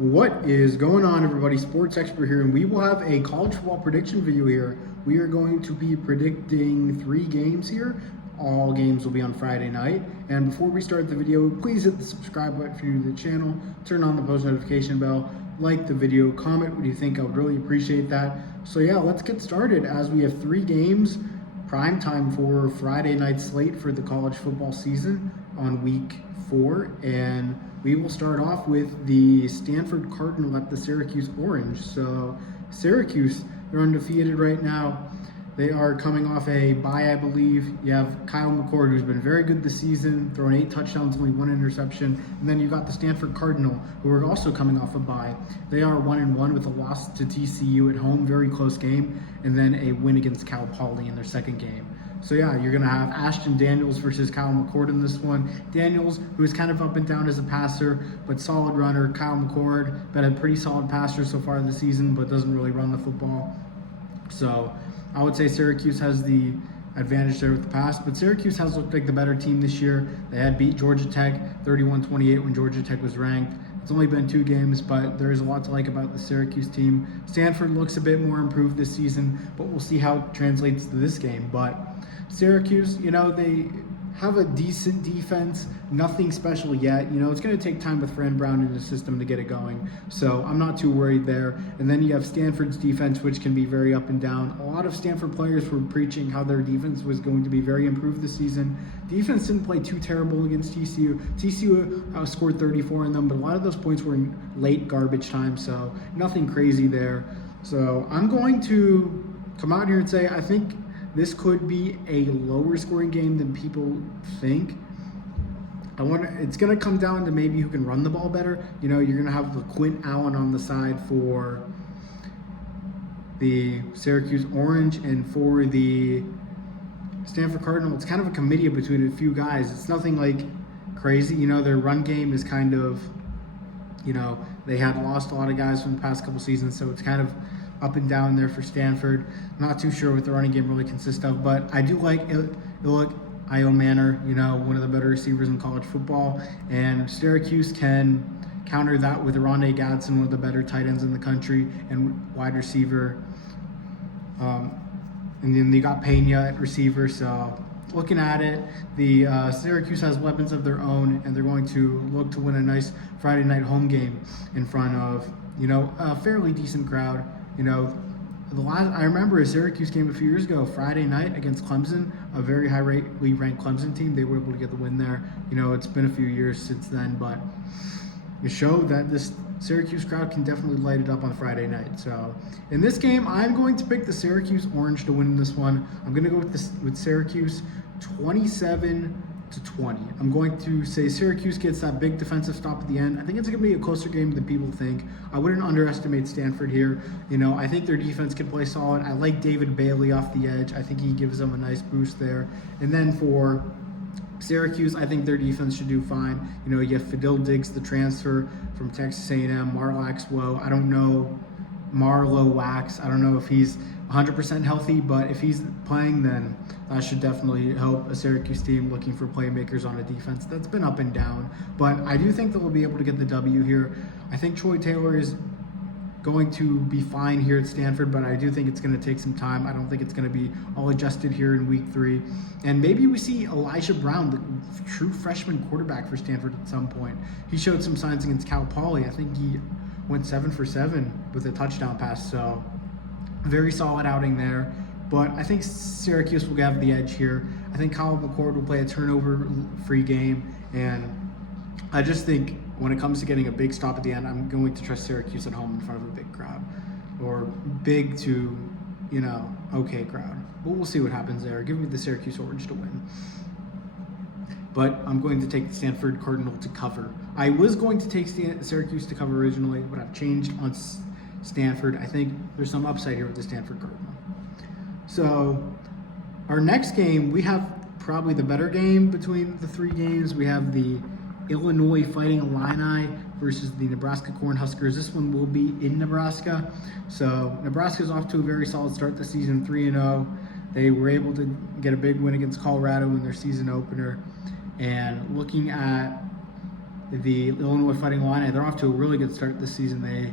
What is going on, everybody? Sports Expert here, and we will have a college football prediction video here. We are going to be predicting 3 games here. All games will be on Friday night. And before we start the video, please hit the subscribe button if you're new to the channel, turn on the post notification bell, like the video, comment what you think. I would really appreciate that. So yeah, let's get started as we have 3 games, prime time for Friday night slate for the college football season on week 4. And we will start off with the Stanford Cardinal at the Syracuse Orange. So Syracuse, they're undefeated right now. They are coming off a bye, I believe. You have Kyle McCord, who's been very good this season, throwing 8 touchdowns, only 1 interception. And then you've got the Stanford Cardinal, who are also coming off a bye. They are 1-1 with a loss to TCU at home, very close game, and then a win against Cal Poly in their second game. So yeah, you're going to have Ashton Daniels versus Kyle McCord in this one. Daniels, who is kind of up and down as a passer, but solid runner. Kyle McCord, been a pretty solid passer so far this season, but doesn't really run the football. So I would say Syracuse has the advantage there with the pass, but Syracuse has looked like the better team this year. They had beat Georgia Tech 31-28 when Georgia Tech was ranked. It's only been 2 games, but there's a lot to like about the Syracuse team. Stanford looks a bit more improved this season, but we'll see how it translates to this game. But Syracuse, they have a decent defense, nothing special yet. It's going to take time with Fran Brown in the system to get it going. So I'm not too worried there. And then you have Stanford's defense, which can be very up and down. A lot of Stanford players were preaching how their defense was going to be very improved this season. Defense didn't play too terrible against TCU. TCU scored 34 in them, but a lot of those points were in late garbage time, so nothing crazy there. So I'm going to come out here and say I think this could be a lower scoring game than people think. It's going to come down to maybe who can run the ball better. You're going to have LaQuint Allen on the side for the Syracuse Orange, and for the Stanford Cardinal, it's kind of a committee between a few guys. It's nothing like crazy. Their run game is kind of, they had lost a lot of guys from the past couple seasons, so it's kind of up and down there for Stanford. Not too sure what the running game really consists of, but I do like Illick Iomanor, one of the better receivers in college football, and Syracuse can counter that with Rondé Gadsden, one of the better tight ends in the country, and wide receiver. And then they got Pena at receiver. So looking at it, the Syracuse has weapons of their own, and they're going to look to win a nice Friday night home game in front of, a fairly decent crowd. I remember a Syracuse game a few years ago, Friday night against Clemson, a very highly ranked Clemson team. They were able to get the win there. It's been a few years since then, but it showed that this Syracuse crowd can definitely light it up on Friday night. So in this game, I'm going to pick the Syracuse Orange to win this one. I'm going to go with Syracuse 27-20. I'm going to say Syracuse gets that big defensive stop at the end. I think it's going to be a closer game than people think. I wouldn't underestimate Stanford here. I think their defense can play solid. I like David Bailey off the edge. I think he gives them a nice boost there. And then for Syracuse, I think their defense should do fine. You have Fidel Diggs, the transfer from Texas A&M, Marlo Wax. I don't know if he's 100% healthy, but if he's playing, then that should definitely help a Syracuse team looking for playmakers on a defense that's been up and down. But I do think they'll be able to get the W here. I think Troy Taylor is going to be fine here at Stanford, but I do think it's going to take some time. I don't think it's going to be all adjusted here in week 3. And maybe we see Elijah Brown, the true freshman quarterback for Stanford at some point. He showed some signs against Cal Poly. I think he went 7 for 7 with a touchdown pass, so very solid outing there. But I think Syracuse will have the edge here. I think Kyle McCord will play a turnover-free game, and I just think when it comes to getting a big stop at the end, I'm going to trust Syracuse at home in front of a big crowd, or big to, okay crowd. But we'll see what happens there. Give me the Syracuse Orange to win. But I'm going to take the Stanford Cardinal to cover. I was going to take Syracuse to cover originally, but I've changed on Stanford. I think there's some upside here with the Stanford Cardinal. So our next game, we have probably the better game between the 3 games. We have the Illinois Fighting Illini versus the Nebraska Cornhuskers. This one will be in Nebraska. So Nebraska's off to a very solid start this season, 3-0. They were able to get a big win against Colorado in their season opener. And looking at the Illinois Fighting Illini. They're off to a really good start this season. They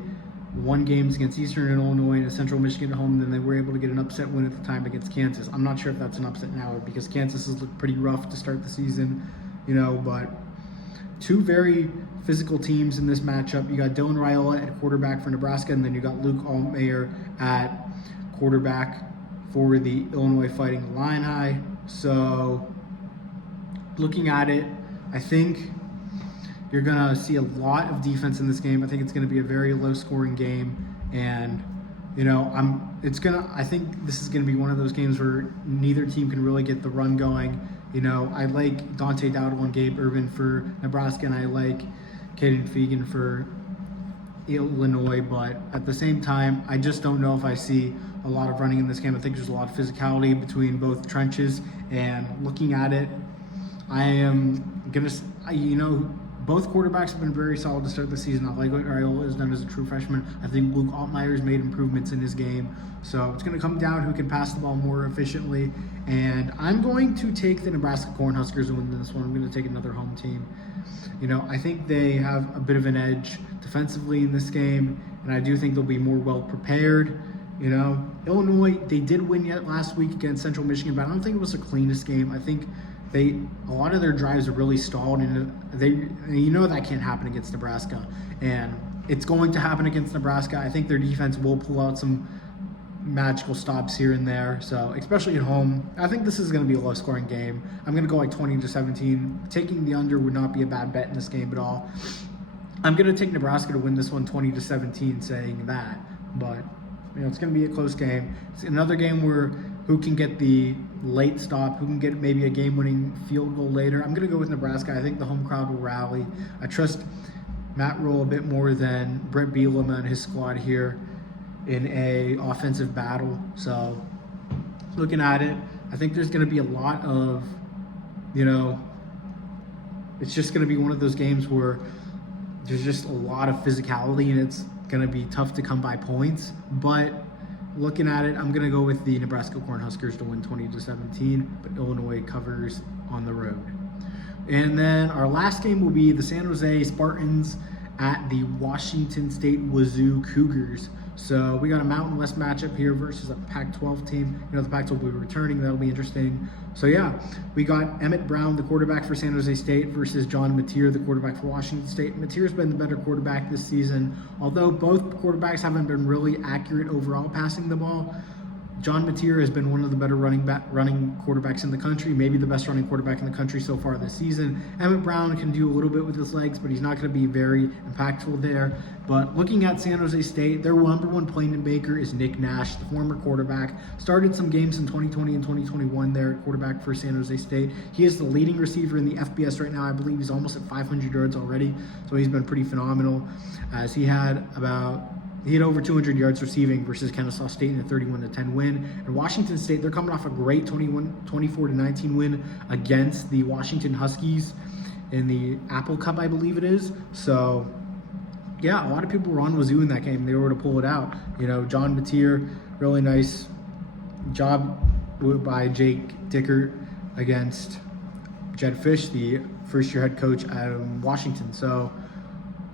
won games against Eastern Illinois and Central Michigan at home, and then they were able to get an upset win at the time against Kansas. I'm not sure if that's an upset now because Kansas has looked pretty rough to start the season, but two very physical teams in this matchup. You got Dylan Raiola at quarterback for Nebraska, and then you got Luke Altmaier at quarterback for the Illinois Fighting Illini. So looking at it, I think you're going to see a lot of defense in this game. I think it's going to be a very low-scoring game, and I think this is going to be one of those games where neither team can really get the run going. I like Dante Dowdle and Gabe Irvin for Nebraska, and I like Caden Fegan for Illinois, but at the same time, I just don't know if I see a lot of running in this game. I think there's a lot of physicality between both trenches, and looking at it, I am going to, both quarterbacks have been very solid to start the season. I like what Raiola has done as a true freshman. I think Luke Altmaier's made improvements in his game. So it's going to come down who can pass the ball more efficiently. And I'm going to take the Nebraska Cornhuskers to win this one. I'm going to take another home team. I think they have a bit of an edge defensively in this game, and I do think they'll be more well prepared. Illinois, they did win yet last week against Central Michigan, but I don't think it was the cleanest game. I think a lot of their drives are really stalled, and that can't happen against Nebraska, and it's going to happen against Nebraska. I think their defense will pull out some magical stops here and there, so especially at home. I think this is going to be a low-scoring game. I'm going to go like 20-17. Taking the under would not be a bad bet in this game at all. I'm going to take Nebraska to win this one 20-17, saying that, but it's going to be a close game. It's another game where who can get the late stop, who can get maybe a game-winning field goal later. I'm going to go with Nebraska. I think the home crowd will rally. I trust Matt Rule a bit more than Brett Bielema and his squad here in a offensive battle. So looking at it, I think there's going to be a lot of, it's just going to be one of those games where there's just a lot of physicality, and it's going to be tough to come by points. But looking at it, I'm going to go with the Nebraska Cornhuskers to win 20-17, but Illinois covers on the road. And then our last game will be the San Jose Spartans at the Washington State Wazoo Cougars. So we got a Mountain West matchup here versus a Pac-12 team. The Pac-12 will be returning. That'll be interesting. So yeah, we got Emmett Brown, the quarterback for San Jose State, versus John Mateer, the quarterback for Washington State. Mateer's been the better quarterback this season. Although both quarterbacks haven't been really accurate overall passing the ball, John Mateer has been one of the better running quarterbacks in the country, maybe the best running quarterback in the country so far this season. Emmett Brown can do a little bit with his legs, but he's not going to be very impactful there. But looking at San Jose State, their number one playmaker is Nick Nash, the former quarterback. Started some games in 2020 and 2021 there at quarterback for San Jose State. He is the leading receiver in the FBS right now. I believe he's almost at 500 yards already, so he's been pretty phenomenal, as he had over 200 yards receiving versus Kennesaw State in a 31-10 win. And Washington State, they're coming off a great 24-19 win against the Washington Huskies in the Apple Cup, I believe it is. So, yeah, a lot of people were on Wazoo in that game. They were to pull it out. John Mateer, really nice job by Jake Dickert against Jed Fish, the first-year head coach at Washington. So,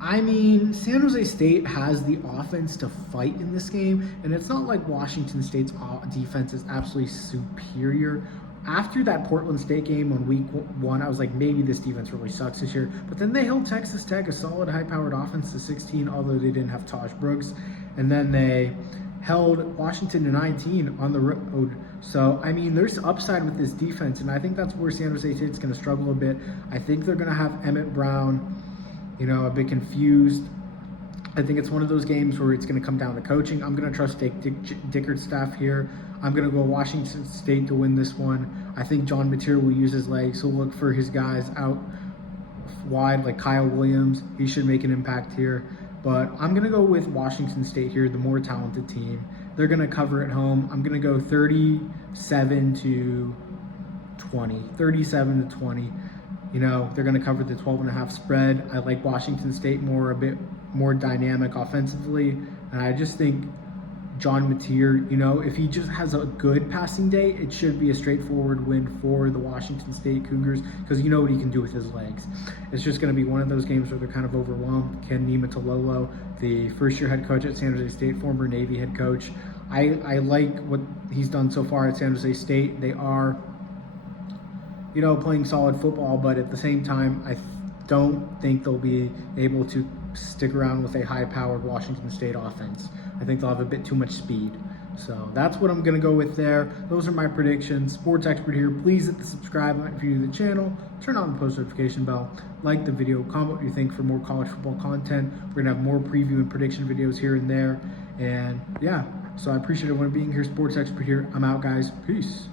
San Jose State has the offense to fight in this game, and it's not like Washington State's defense is absolutely superior. After that Portland State game on week 1, I was like, maybe this defense really sucks this year. But then they held Texas Tech, a solid, high-powered offense, to 16, although they didn't have Tosh Brooks. And then they held Washington to 19 on the road. So, there's upside with this defense, and I think that's where San Jose State's going to struggle a bit. I think they're going to have Emmett Brown a bit confused. I think it's one of those games where it's going to come down to coaching. I'm going to trust Dickert's staff here. I'm going to go Washington State to win this one. I think John Mateer will use his legs. He'll look for his guys out wide like Kyle Williams. He should make an impact here. But I'm going to go with Washington State here, the more talented team. They're going to cover at home. I'm going to go 37-20. 37-20. They're going to cover the 12.5 spread. I like Washington State a bit more dynamic offensively. And I just think John Mateer, you know, if he just has a good passing day, it should be a straightforward win for the Washington State Cougars, because you know what he can do with his legs. It's just going to be one of those games where they're kind of overwhelmed. Ken Niumatalolo, the first-year head coach at San Jose State, former Navy head coach, I like what he's done so far at San Jose State. They are, you know, playing solid football, but at the same time, I don't think they'll be able to stick around with a high-powered Washington State offense. I think they'll have a bit too much speed. So that's what I'm going to go with there. Those are my predictions. Sports Expert here. Please hit the subscribe button if you're new to the channel. Turn on the post notification bell. Like the video. Comment what you think for more college football content. We're going to have more preview and prediction videos here and there. And yeah, so I appreciate everyone being here. Sports Expert here. I'm out, guys. Peace.